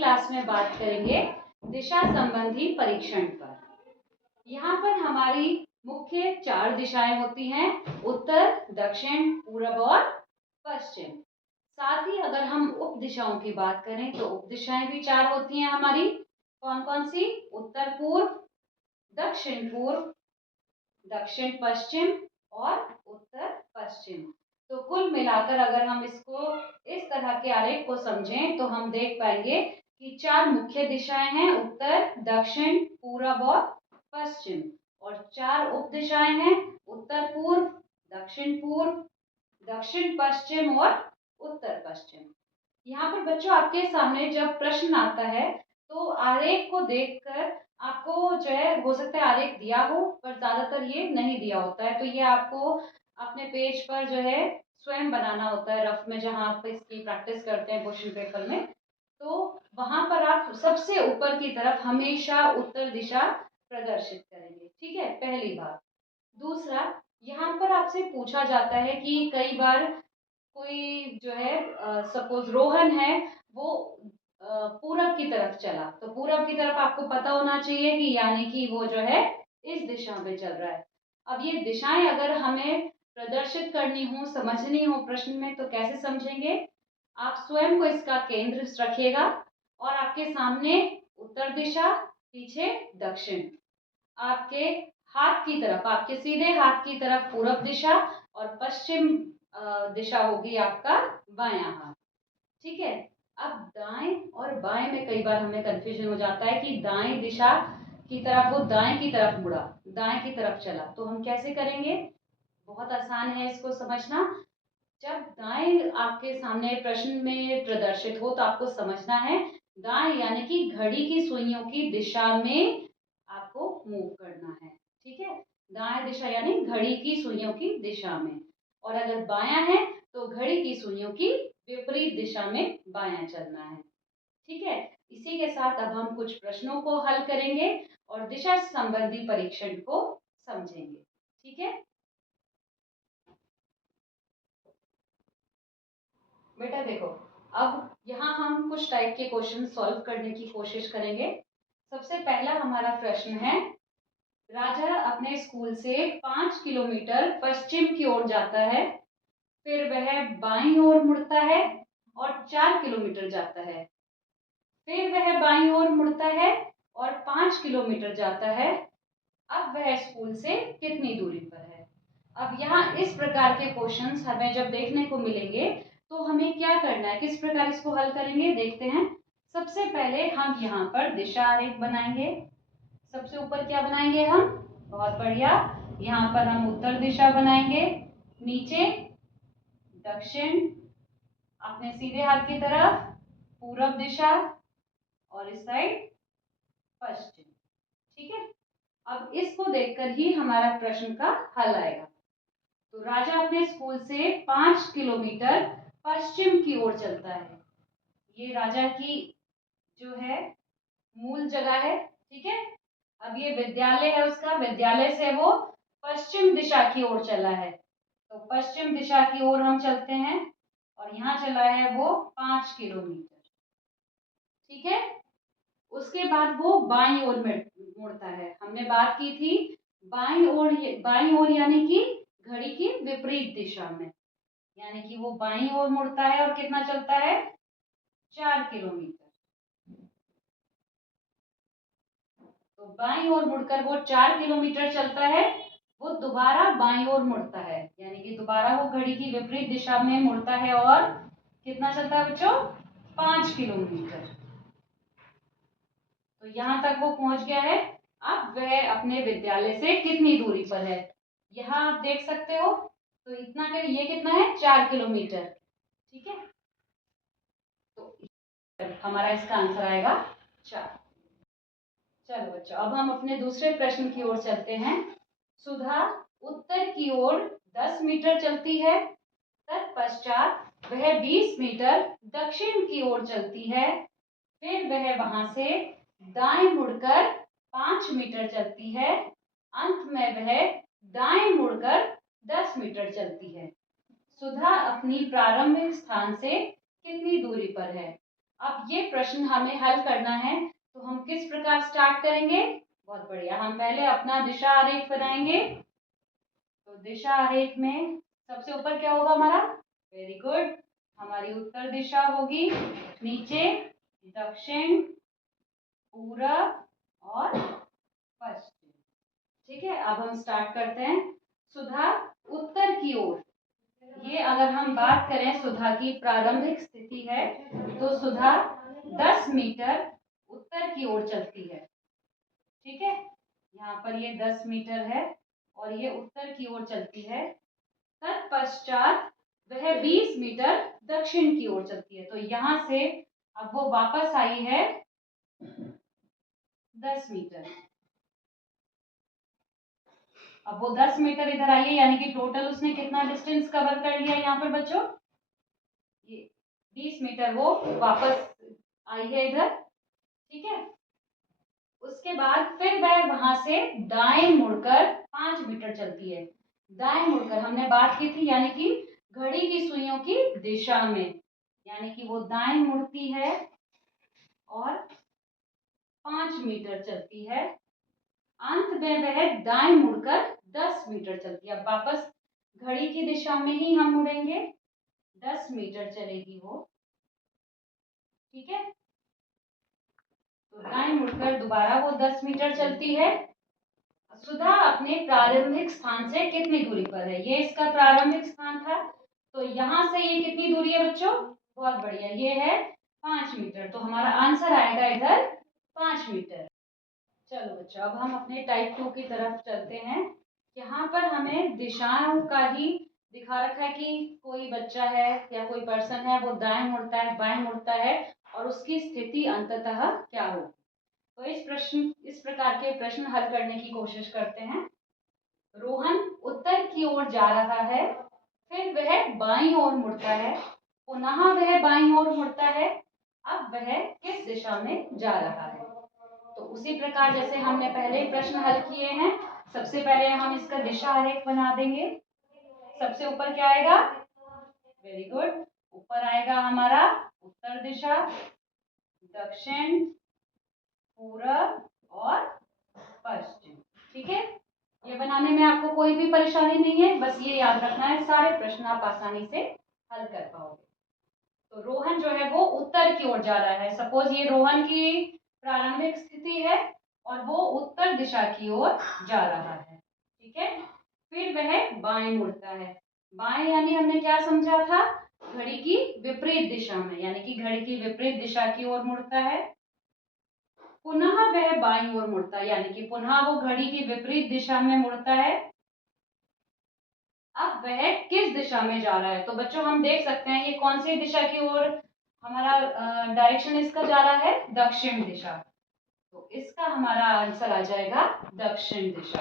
Class में बात करेंगे दिशा संबंधी परीक्षण पर। यहाँ पर हमारी मुख्य 4 दिशाएं होती हैं, उत्तर, दक्षिण, पूर्व और पश्चिम। साथ ही अगर हम उप दिशाओं की बात करें तो उप दिशाएं भी 4 होती हैं हमारी। कौन कौन सी? उत्तर पूर्व, दक्षिण पूर्व, दक्षिण पश्चिम और उत्तर पश्चिम। तो कुल मिलाकर अगर हम इसको इस तरह के आरेख को समझें तो हम देख पाएंगे कि 4 मुख्य दिशाएं हैं, उत्तर, दक्षिण, पूर्व और पश्चिम, और 4 उप दिशाएं हैं, उत्तर पूर्व, दक्षिण पश्चिम और उत्तर पश्चिम। यहाँ पर बच्चों आपके सामने जब प्रश्न आता है तो आरेख को देखकर आपको जो है हो सकता है आरेख दिया हो पर ज्यादातर ये नहीं दिया होता है, तो ये आपको अपने पेज पर जो है स्वयं बनाना होता है रफ में, जहाँ आप इसकी प्रैक्टिस करते हैं क्वेश्चन पेपर में। तो वहां पर आप सबसे ऊपर की तरफ हमेशा उत्तर दिशा प्रदर्शित करेंगे। ठीक है, पहली बात। दूसरा, यहाँ पर आपसे पूछा जाता है कि कई बार कोई जो है सपोज रोहन है, वो पूरब की तरफ चला, तो पूरब की तरफ आपको पता होना चाहिए कि यानी कि वो जो है इस दिशा में चल रहा है। अब ये दिशाएं अगर हमें प्रदर्शित करनी हो, समझनी हो प्रश्न में, तो कैसे समझेंगे? आप स्वयं को इसका केंद्र रखिएगा और आपके सामने उत्तर दिशा, पीछे दक्षिण, आपके हाथ की तरफ, आपके सीधे हाथ की तरफ पूरब दिशा और पश्चिम दिशा होगी आपका बायां हाथ। ठीक है। अब दाएं और बाएं में कई बार हमें कंफ्यूजन हो जाता है कि दाएं दिशा की तरफ वो दाएं की तरफ मुड़ा, दाएं की तरफ चला, तो हम कैसे करेंगे? बहुत आसान है इसको समझना। जब दाएं आपके सामने प्रश्न में प्रदर्शित हो तो आपको समझना है दाएं यानी कि घड़ी की सुइयों की दिशा में आपको मूव करना है। ठीक है, दाएं दिशा यानी घड़ी की सुइयों की दिशा में, और अगर बायां है तो घड़ी की सुइयों की विपरीत दिशा में बायां चलना है। ठीक है, इसी के साथ अब हम कुछ प्रश्नों को हल करेंगे और दिशा संबंधी परीक्षण को समझेंगे। ठीक है बेटा, देखो अब यहाँ हम कुछ टाइप के क्वेश्चन सॉल्व करने की कोशिश करेंगे। सबसे पहला हमारा प्रश्न है, राजा अपने स्कूल से 5 किलोमीटर पश्चिम की ओर जाता है, फिर वह बाईं ओर मुड़ता है और 4 किलोमीटर जाता है, फिर वह बाईं ओर मुड़ता है और 5 किलोमीटर जाता है। अब वह स्कूल से कितनी दूरी पर है? अब यहाँ इस प्रकार के क्वेश्चंस हमें जब देखने को मिलेंगे तो हमें क्या करना है, किस प्रकार इसको हल करेंगे देखते हैं। सबसे पहले हम यहाँ पर दिशा आरेख बनाएंगे। सबसे ऊपर क्या बनाएंगे हम? बहुत बढ़िया, यहाँ पर हम उत्तर दिशा बनाएंगे, नीचे दक्षिण, अपने सीधे हाथ की तरफ पूरब दिशा और इस साइड पश्चिम। ठीक है, अब इसको देखकर ही हमारा प्रश्न का हल आएगा। तो राजा अपने स्कूल से 5 किलोमीटर पश्चिम की ओर चलता है। ये राजा की जो है मूल जगह है। ठीक है, अब ये विद्यालय है उसका, विद्यालय से वो पश्चिम दिशा की ओर चला है, तो पश्चिम दिशा की ओर हम चलते हैं और यहाँ चला है वो 5 किलोमीटर। ठीक है, उसके बाद वो बाईं ओर मुड़ता है। हमने बात की थी बाईं ओर यानी कि घड़ी की विपरीत दिशा में, यानी कि वो बाईं ओर मुड़ता है और कितना चलता है? 4 किलोमीटर। तो बाईं ओर मुड़कर वो 4 किलोमीटर चलता है, वो दोबारा बाईं ओर मुड़ता है, यानी कि दोबारा वो घड़ी की विपरीत दिशा में मुड़ता है और कितना चलता है बच्चों? 5 किलोमीटर। तो यहाँ तक वो पहुंच गया है। अब वह अपने विद्यालय से कितनी दूरी पर है? यहाँ आप देख सकते हो, तो इतना के ये कितना है? 4 किलोमीटर। ठीक है, तो हमारा इसका आंसर आएगा 4। चलो बच्चों, अब हम अपने दूसरे प्रश्न की ओर चलते हैं। सुधा उत्तर की ओर 10 मीटर चलती है, तत्पश्चात वह 20 मीटर दक्षिण की ओर चलती है, फिर वह वहां से दाएं मुड़कर 5 मीटर चलती है, अंत में वह दाएं मुड़कर 10 मीटर चलती है। सुधा अपनी प्रारंभिक स्थान से कितनी दूरी पर है? अब ये प्रश्न हमें हल करना है, तो हम किस प्रकार स्टार्ट करेंगे? बहुत बढ़िया, हम पहले अपना दिशा आरेख बनाएंगे। तो दिशा आरेख में सबसे ऊपर क्या होगा हमारा? वेरी गुड, हमारी उत्तर दिशा होगी, नीचे दक्षिण, पूरब और पश्चिम। ठीक है, अब हम स्टार्ट करते हैं। सुधा उत्तर की ओर, ये अगर हम बात करें सुधा की प्रारंभिक स्थिति है, तो सुधा 10 मीटर उत्तर की ओर चलती है। ठीक है, यहाँ पर ये 10 मीटर है और ये उत्तर की ओर चलती है। तत्पश्चात वह 20 मीटर दक्षिण की ओर चलती है। तो यहाँ से अब वो वापस आई है 10 मीटर। अब वो 10 मीटर इधर आई है, यानी कि टोटल उसने कितना डिस्टेंस कवर कर लिया यहाँ पर बच्चों? ये 20 मीटर वो वापस आई है इधर। ठीक है, उसके बाद फिर वह वहां से दाएं मुड़कर 5 मीटर चलती है। दाएं मुड़कर हमने बात की थी, यानी कि घड़ी की सुइयों की दिशा में, यानी कि वो दाएं मुड़ती है और 5 मीटर चलती है। अंत में वह दाएं मुड़कर 10 मीटर चलती है। अब वापस घड़ी की दिशा में ही हम मुड़ेंगे, 10 मीटर चलेगी वो। ठीक है, तो दाएं मुड़कर दोबारा वो 10 मीटर चलती है। सुधा अपने प्रारंभिक स्थान से कितनी दूरी पर है? ये इसका प्रारंभिक स्थान था, तो यहाँ से ये कितनी दूरी है बच्चों? बहुत बढ़िया, ये है 5 मीटर। तो हमारा आंसर आएगा इधर 5 मीटर। चलो बच्चों, अब हम अपने टाइप 2 की तरफ चलते हैं। यहाँ पर हमें दिशाओं का ही दिखा रखा है कि कोई बच्चा है या कोई पर्सन है, वो दाएं मुड़ता है, बाएं मुड़ता है और उसकी स्थिति अंततः क्या हो। तो इस प्रकार के प्रश्न हल करने की कोशिश करते हैं। रोहन उत्तर की ओर जा रहा है, फिर वह बाईं ओर मुड़ता है, पुनः वह बाईं ओर मुड़ता है। अब वह किस दिशा में जा रहा है? तो उसी प्रकार जैसे हमने पहले प्रश्न हल किए हैं, सबसे पहले हम इसका दिशा आरेख बना देंगे। सबसे ऊपर क्या आएगा? वेरी गुड, ऊपर आएगा हमारा उत्तर दिशा, दक्षिण, पूरब और पश्चिम। ठीक है, ये बनाने में आपको कोई भी परेशानी नहीं है, बस ये याद रखना है, सारे प्रश्न आप आसानी से हल कर पाओगे। तो रोहन जो है वो उत्तर की ओर जा रहा है। सपोज ये रोहन की प्रारंभिक स्थिति है और वो उत्तर दिशा की ओर जा रहा है। ठीक है, फिर वह बाएं मुड़ता है। बाएं यानी हमने क्या समझा था? घड़ी की विपरीत दिशा में, यानी कि घड़ी की विपरीत दिशा की ओर मुड़ता है। पुनः वह बाईं ओर मुड़ता है, यानी कि पुनः वो घड़ी की विपरीत दिशा में मुड़ता है। अब वह किस दिशा में जा रहा है? तो बच्चों हम देख सकते हैं ये कौन सी दिशा की ओर हमारा डायरेक्शन इसका जा रहा है? दक्षिण दिशा। तो इसका हमारा आंसर आ जाएगा दक्षिण दिशा।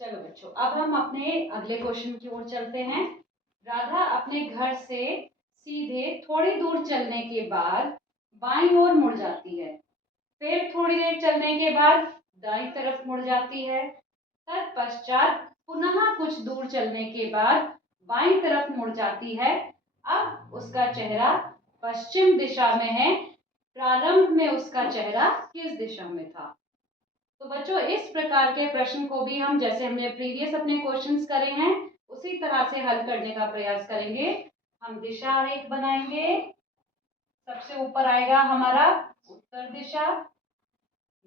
चलो बच्चों, अब हम अपने अगले क्वेश्चन की ओर चलते हैं। राधा अपने घर से सीधे थोड़ी दूर चलने के बाद बाईं ओर मुड़ जाती है, फिर थोड़ी देर चलने के बाद दाईं तरफ मुड़ जाती है। तत्पश्चात पुनः कुछ दूर चलने के बाद बाईं तरफ मुड़ जाती है। अब उसका चेहरा पश्चिम दिशा में है। प्रारंभ में उसका चेहरा किस दिशा में था? तो बच्चों इस प्रकार के प्रश्न को भी हम, जैसे हमने प्रीवियस अपने क्वेश्चंस करे हैं, उसी तरह से हल करने का प्रयास करेंगे। हम दिशा आरेख बनाएंगे। सबसे ऊपर आएगा हमारा उत्तर दिशा,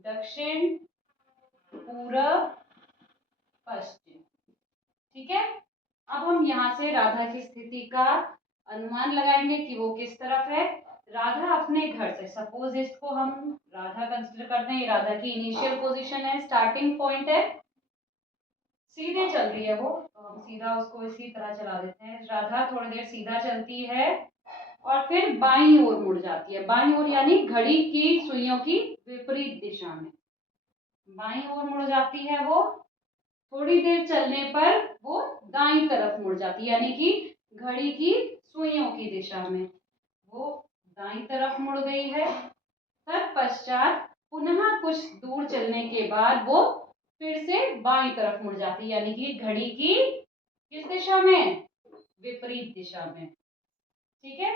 दक्षिण, पूरब, पश्चिम। ठीक है, अब हम यहाँ से राधा की स्थिति का अनुमान लगाएंगे कि वो किस तरफ है। राधा अपने घर से, सपोज इसको हम राधा कंसिडर करते हैं, ये राधा की इनिशियल पोजीशन है, स्टार्टिंग पॉइंट है। सीधे चल रही है वो, तो हम सीधा उसको इसी तरह चला देते हैं। राधा थोड़ी देर सीधा चलती है और फिर बाईं ओर मुड़ जाती है। बाईं ओर यानी घड़ी की सुइयों की विपरीत दिशा में बाईं ओर मुड़ जाती है वो। थोड़ी देर चलने पर वो दाईं तरफ मुड़ जाती है, यानी कि घड़ी की सुइयों की दिशा में वो दाईं तरफ मुड़ गई है। तत्पश्चात पुनः कुछ दूर चलने के बाद वो फिर से बाईं तरफ मुड़ जाती है, यानी कि घड़ी की किस दिशा में? विपरीत दिशा में। ठीक है,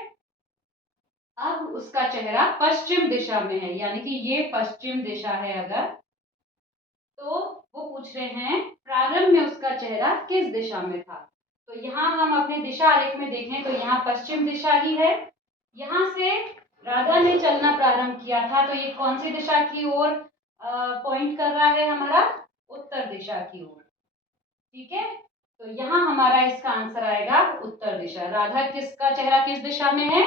अब उसका चेहरा पश्चिम दिशा में है, यानी कि ये पश्चिम दिशा है अगर, तो वो पूछ रहे हैं प्रारंभ में उसका चेहरा किस दिशा में था। तो यहाँ हम अपने दिशा आरेख में देखें तो यहाँ पश्चिम दिशा ही है। यहाँ से राधा ने चलना प्रारंभ किया था, तो ये कौन सी दिशा की ओर पॉइंट कर रहा है, हमारा उत्तर दिशा की ओर। ठीक है, तो यहाँ हमारा इसका आंसर आएगा उत्तर दिशा। राधा किसका चेहरा किस दिशा में है,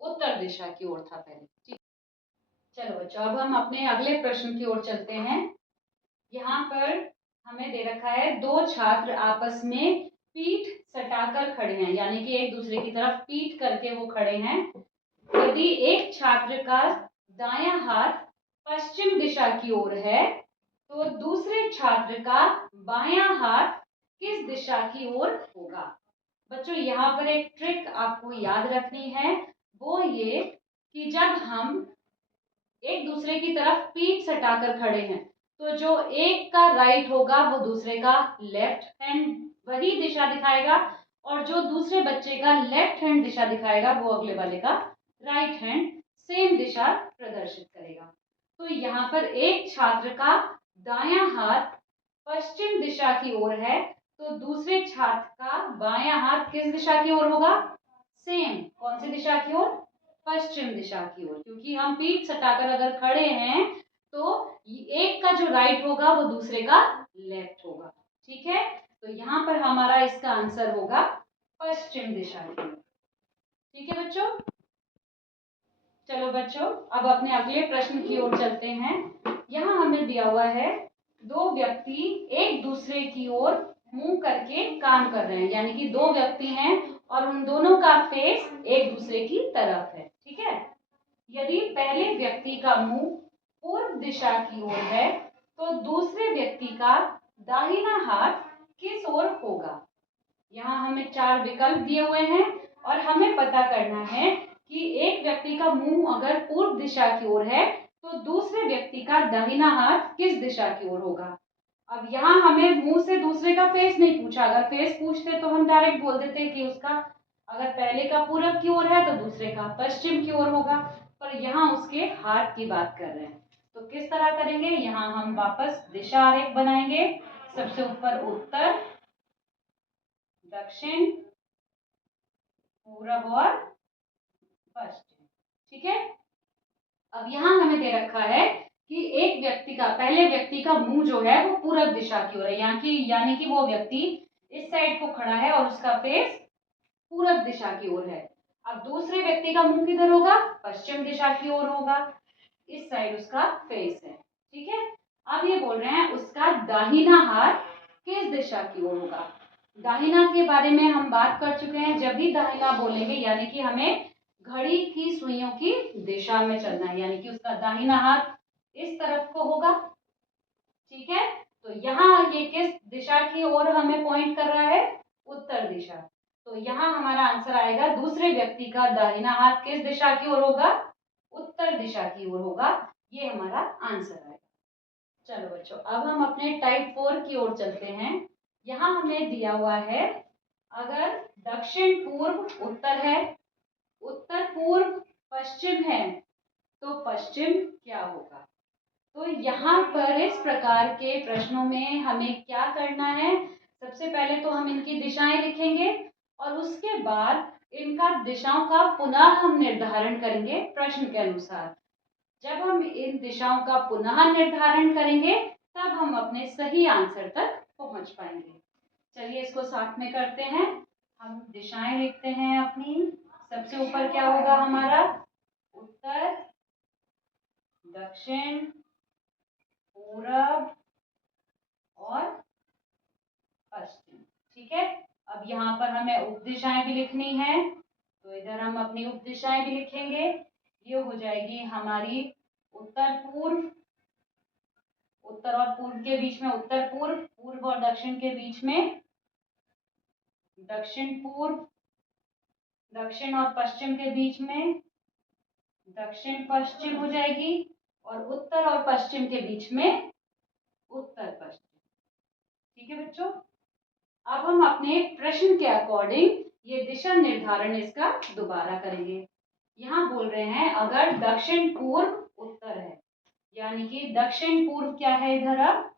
उत्तर दिशा की ओर था पहले। ठीक, चलो बच्चों अब हम अपने अगले प्रश्न की ओर चलते हैं। यहाँ पर हमें दे रखा है दो छात्र आपस में पीठ सटाकर खड़े हैं, यानी कि एक दूसरे की तरफ पीठ करके वो खड़े हैं। यदि एक छात्र का दायां हाथ पश्चिम दिशा की ओर है तो दूसरे छात्र का बायां हाथ किस दिशा की ओर होगा। बच्चों यहाँ पर एक ट्रिक आपको याद रखनी है, वो ये कि जब हम एक दूसरे की तरफ पीठ सटाकर खड़े हैं तो जो एक का राइट होगा वो दूसरे का लेफ्ट हैंड वही दिशा दिखाएगा, और जो दूसरे बच्चे का लेफ्ट हैंड दिशा दिखाएगा वो अगले वाले का राइट हैंड सेम दिशा प्रदर्शित करेगा। तो यहाँ पर एक छात्र का दायां हाथ पश्चिम दिशा की ओर है तो दूसरे छात्र का बायां हाथ किस दिशा की ओर होगा, सेम कौन सी दिशा की ओर, पश्चिम दिशा की ओर, क्योंकि हम पीठ सटाकर अगर खड़े हैं तो एक का जो राइट होगा वो दूसरे का लेफ्ट होगा। ठीक है, तो यहाँ पर हमारा इसका आंसर होगा पश्चिम दिशा की ओर। ठीक है बच्चों, चलो बच्चों अब अपने अगले प्रश्न की ओर चलते हैं। यहाँ हमें दिया हुआ है दो व्यक्ति एक दूसरे की ओर मुंह करके काम कर रहे हैं, यानी कि दो व्यक्ति हैं और उन दोनों का फेस एक दूसरे की तरफ है। ठीक है, यदि पहले व्यक्ति का मुंह पूर्व दिशा की ओर है तो दूसरे व्यक्ति का दाहिना हाथ किस ओर होगा। यहाँ हमें चार विकल्प दिए हुए हैं और हमें पता करना है कि एक व्यक्ति का मुंह अगर पूर्व दिशा की ओर है तो दूसरे व्यक्ति का दाहिना हाथ किस दिशा की ओर होगा। अब यहाँ हमें मुंह से दूसरे का फेस नहीं पूछा, अगर फेस पूछते तो हम डायरेक्ट बोल देते कि उसका अगर पहले का पूरब की ओर है तो दूसरे का पश्चिम की ओर होगा, पर यहाँ उसके हाथ की बात कर रहे हैं। तो किस तरह करेंगे, यहाँ हम वापस दिशा आरेख बनाएंगे। सबसे ऊपर उत्तर, दक्षिण, पूरब और पश्चिम। ठीक है, अब यहाँ हमें दे रखा है कि एक व्यक्ति का पहले व्यक्ति का मुंह जो है वो पूरब दिशा की ओर है, यानी कि वो व्यक्ति इस साइड को खड़ा है और उसका फेस पूरब दिशा की ओर है। अब दूसरे व्यक्ति का मुंह किधर होगा, पश्चिम दिशा की ओर होगा, इस साइड उसका फेस है। ठीक है, अब ये बोल रहे हैं उसका दाहिना हाथ किस दिशा की ओर होगा। दाहिना के बारे में हम बात कर चुके हैं, जब भी दाहिना बोलेंगे यानी कि हमें घड़ी की सुइयों की दिशा में चलना है, यानी कि उसका दाहिना हाथ इस तरफ को होगा। ठीक है, तो यहाँ ये किस दिशा की ओर हमें पॉइंट कर रहा है, उत्तर दिशा। तो यहाँ हमारा आंसर आएगा दूसरे व्यक्ति का दाहिना हाथ किस दिशा की ओर होगा, उत्तर दिशा की ओर होगा। ये हमारा आंसर आएगा। चलो बच्चों अब हम अपने टाइप 4 की ओर चलते हैं। यहाँ हमें दिया हुआ है अगर दक्षिण पूर्व उत्तर है, उत्तर पूर्व पश्चिम है तो पश्चिम क्या होगा। तो यहाँ पर इस प्रकार के प्रश्नों में हमें क्या करना है, सबसे पहले तो हम इनकी दिशाएं लिखेंगे और उसके बाद इनका दिशाओं का पुनः हम निर्धारण करेंगे प्रश्न के अनुसार। जब हम इन दिशाओं का पुनः निर्धारण करेंगे तब हम अपने सही आंसर तक पहुंच पाएंगे। चलिए इसको साथ में करते हैं। हम दिशाएं लिखते हैं अपनी। सबसे ऊपर क्या होगा हमारा, उत्तर, दक्षिण, पूरब और पश्चिम। ठीक है, अब यहाँ पर हमें उपदिशाएं भी लिखनी है, तो इधर हम अपनी उपदिशाएं भी लिखेंगे। ये हो जाएगी हमारी उत्तर पूर्व, उत्तर और पूर्व के बीच में उत्तर पूर्व, पूर्व और दक्षिण के बीच में दक्षिण पूर्व, दक्षिण और पश्चिम के बीच में दक्षिण पश्चिम हो जाएगी, और उत्तर और पश्चिम के बीच में उत्तर पश्चिम। ठीक है बच्चों, अब हम अपने प्रश्न के अकॉर्डिंग ये दिशा निर्धारण इसका दोबारा करेंगे। यहाँ बोल रहे हैं अगर दक्षिण पूर्व उत्तर है, यानी कि दक्षिण पूर्व क्या है इधर, अब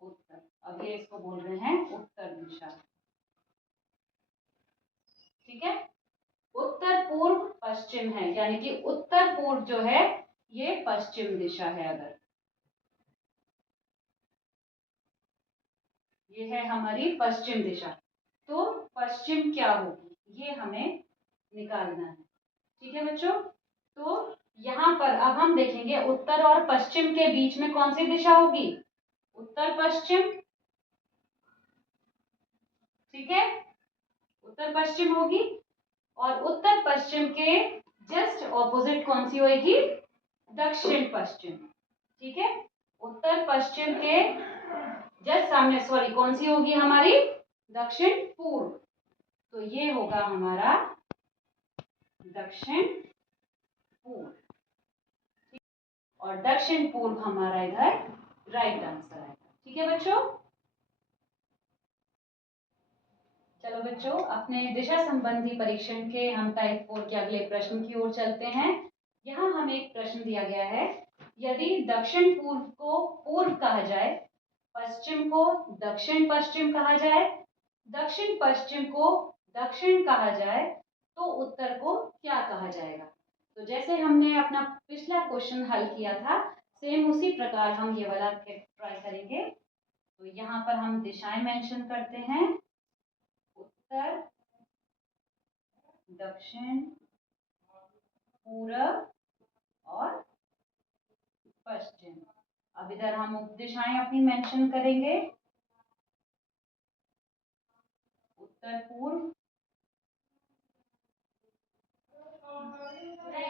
उत्तर, अब ये इसको बोल रहे हैं उत्तर दिशा। ठीक है, उत्तर पूर्व पश्चिम है, यानी कि उत्तर पूर्व जो है ये पश्चिम दिशा है। अगर ये है हमारी पश्चिम दिशा, तो पश्चिम क्या होगी ये हमें निकालना है। ठीक है बच्चों, तो यहाँ पर अब हम देखेंगे उत्तर और पश्चिम के बीच में कौन सी दिशा होगी, उत्तर पश्चिम। ठीक है, उत्तर पश्चिम होगी, और उत्तर पश्चिम के जस्ट ऑपोजिट कौन सी होगी, दक्षिण पश्चिम। ठीक है, उत्तर पश्चिम के जस्ट सामने सॉरी कौन सी होगी हमारी, दक्षिण पूर्व। तो ये होगा हमारा दक्षिण पूर्व, और दक्षिण पूर्व हमारा इधर राइट आंसर है। ठीक है बच्चों, चलो बच्चों अपने दिशा संबंधी परीक्षण के हम टाइप 4 के अगले प्रश्न की ओर चलते हैं। यहाँ हमें एक प्रश्न दिया गया है, यदि दक्षिण पूर्व को पूर्व कहा जाए, पश्चिम को दक्षिण पश्चिम कहा जाए, दक्षिण पश्चिम को दक्षिण कहा जाए, तो उत्तर को क्या कहा जाएगा। तो जैसे हमने अपना पिछला क्वेश्चन हल किया था, सेम उसी प्रकार हम ये वाला ट्राई करेंगे। तो यहाँ पर हम दिशाएं मेंशन करते हैं, उत्तर, दक्षिण, पूर्व और पश्चिम। अब इधर हम उपदिशाएं अपनी मेंशन करेंगे, उत्तर पूर्व,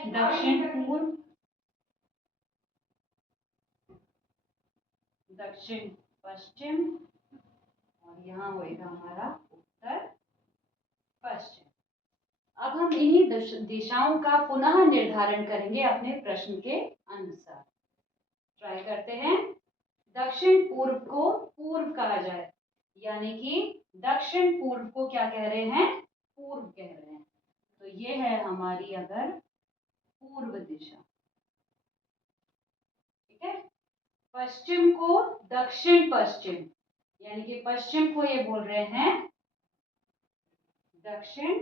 दक्षिण पूर्व, दक्षिण पश्चिम, और यहाँ होएगा हमारा उत्तर पश्चिम। अब हम इन्हीं दिशाओं का पुनः निर्धारण करेंगे अपने प्रश्न के अनुसार। ट्राई करते हैं, दक्षिण पूर्व को पूर्व कहा जाए, यानी कि दक्षिण पूर्व को क्या कह रहे हैं, पूर्व कह रहे हैं। तो ये है हमारी अगर पूर्व दिशा। ठीक है, पश्चिम को दक्षिण पश्चिम, यानी कि पश्चिम को ये बोल रहे हैं दक्षिण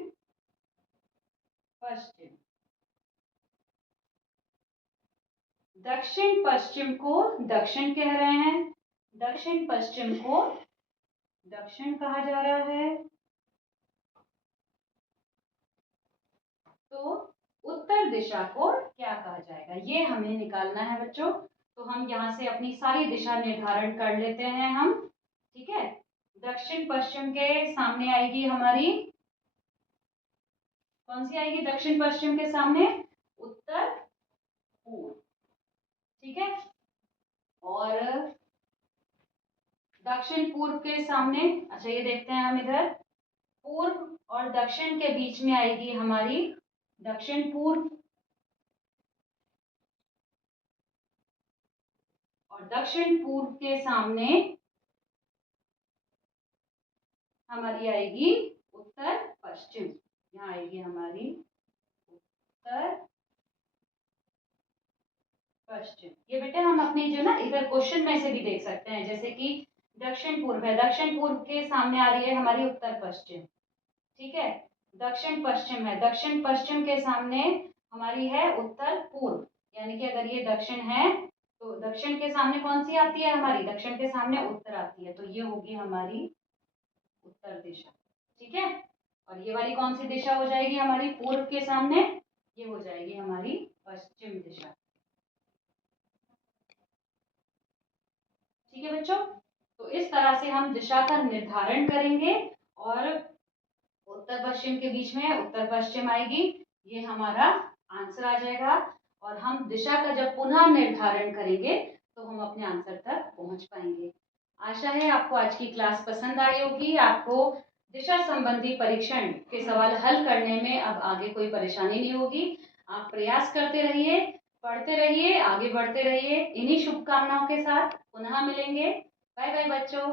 पश्चिम, दक्षिण पश्चिम को दक्षिण कह रहे हैं, दक्षिण पश्चिम को दक्षिण कहा जा रहा है। तो उत्तर दिशा को क्या कहा जाएगा ये हमें निकालना है बच्चों। तो हम यहाँ से अपनी सारी दिशा निर्धारण कर लेते हैं हम। ठीक है, दक्षिण पश्चिम के सामने आएगी हमारी कौन सी आएगी, दक्षिण पश्चिम के सामने उत्तर पूर्व। ठीक है, और दक्षिण पूर्व के सामने, अच्छा ये देखते हैं हम इधर, पूर्व और दक्षिण के बीच में आएगी हमारी दक्षिण पूर्व, और दक्षिण पूर्व के सामने हमारी आएगी उत्तर पश्चिम। यहाँ आएगी हमारी उत्तर पश्चिम। ये बेटे हम अपने जो ना इधर क्वेश्चन में से भी देख सकते हैं, जैसे कि दक्षिण पूर्व है, दक्षिण पूर्व के सामने आ रही है हमारी उत्तर पश्चिम। ठीक है, दक्षिण पश्चिम है, दक्षिण पश्चिम के सामने हमारी है उत्तर पूर्व, यानी कि अगर ये दक्षिण है तो दक्षिण के सामने कौन सी आती है हमारी, दक्षिण के सामने उत्तर आती है, तो ये होगी हमारी उत्तर दिशा। ठीक है, और ये वाली कौन सी दिशा हो जाएगी हमारी पूर्व के सामने, ये हो जाएगी हमारी पश्चिम दिशा। ठीक है बच्चों, तो इस तरह से हम दिशा का निर्धारण करेंगे, और उत्तर पश्चिम के बीच में उत्तर पश्चिम आएगी, ये हमारा आंसर आ जाएगा। और हम दिशा का जब पुनः निर्धारण करेंगे तो हम अपने आंसर तक पहुंच पाएंगे। आशा है आपको आज की क्लास पसंद आई होगी, आपको दिशा संबंधी परीक्षण के सवाल हल करने में अब आगे कोई परेशानी नहीं होगी। आप प्रयास करते रहिए, पढ़ते रहिए, आगे बढ़ते रहिए। इन्हीं शुभकामनाओं के साथ पुनः मिलेंगे। बाय बाय बच्चों।